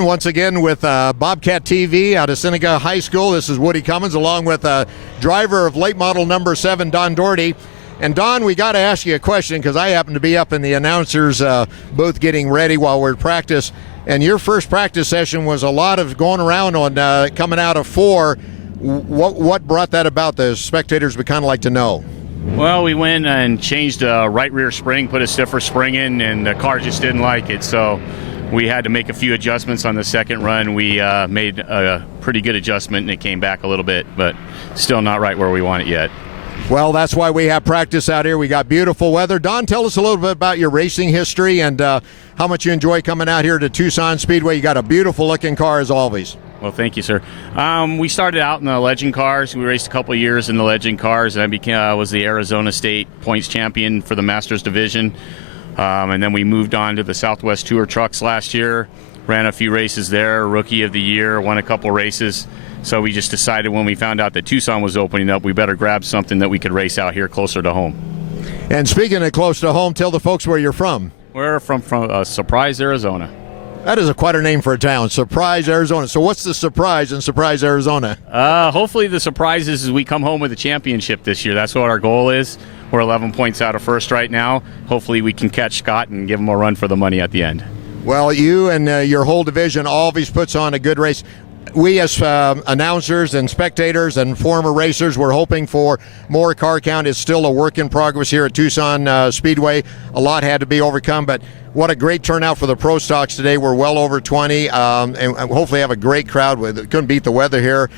Once again with Bobcat TV out of Seneca High School. This is Woody Cummins along with driver of late model number 7, Don Dority. And Don, we got to ask you a question because I happen to be up in the announcers booth getting ready while we're at practice. And your first practice session was a lot of going around on coming out of 4. What brought that about? The spectators would kind of like to know. Well, we went and changed the right rear spring, put a stiffer spring in, and the car just didn't like it. So we had to make a few adjustments on the second run. We made a pretty good adjustment, and it came back a little bit, but still not right where we want it yet. Well, that's why we have practice out here. We got beautiful weather. Don, tell us a little bit about your racing history and how much you enjoy coming out here to Tucson Speedway. You got a beautiful-looking car as always. Well, thank you, sir. We started out in the Legend cars. We raced a couple of years in the Legend cars, and I was the Arizona State points champion for the Masters division. And then we moved on to the Southwest Tour trucks last year, ran a few races there, Rookie of the Year, won a couple races. So we just decided when we found out that Tucson was opening up, we better grab something that we could race out here closer to home. And speaking of close to home, tell the folks where you're from. We're from Surprise, Arizona. That is quite a name for a town, Surprise, Arizona. So what's the surprise in Surprise, Arizona? Hopefully the surprise is we come home with a championship this year. That's what our goal is. We're 11 points out of first right now. Hopefully we can catch Scott and give him a run for the money at the end. Well, you and your whole division always puts on a good race. We as announcers and spectators and former racers, we're hoping for more car count. It's still a work in progress here at Tucson Speedway. A lot had to be overcome, but what a great turnout for the Pro Stocks today. We're well over 20 and hopefully have a great crowd. Couldn't beat the weather here.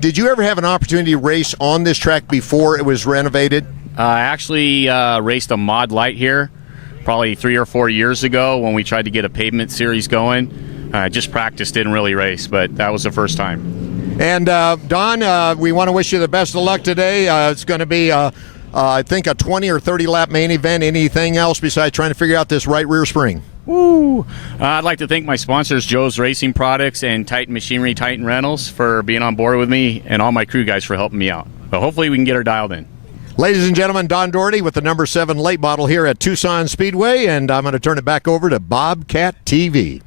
Did you ever have an opportunity to race on this track before it was renovated? I actually raced a mod light here probably 3 or 4 years ago when we tried to get a pavement series going. Just practiced, didn't really race, but that was the first time. And Don, we want to wish you the best of luck today. It's going to be, I think, a 20 or 30 lap main event. Anything else besides trying to figure out this right rear spring? Woo! I'd like to thank my sponsors, Joe's Racing Products and Titan Machinery, Titan Rentals, for being on board with me, and all my crew guys for helping me out. But hopefully we can get her dialed in. Ladies and gentlemen, Don Dority with the number 7 late model here at Tucson Speedway, and I'm going to turn it back over to Bobcat TV.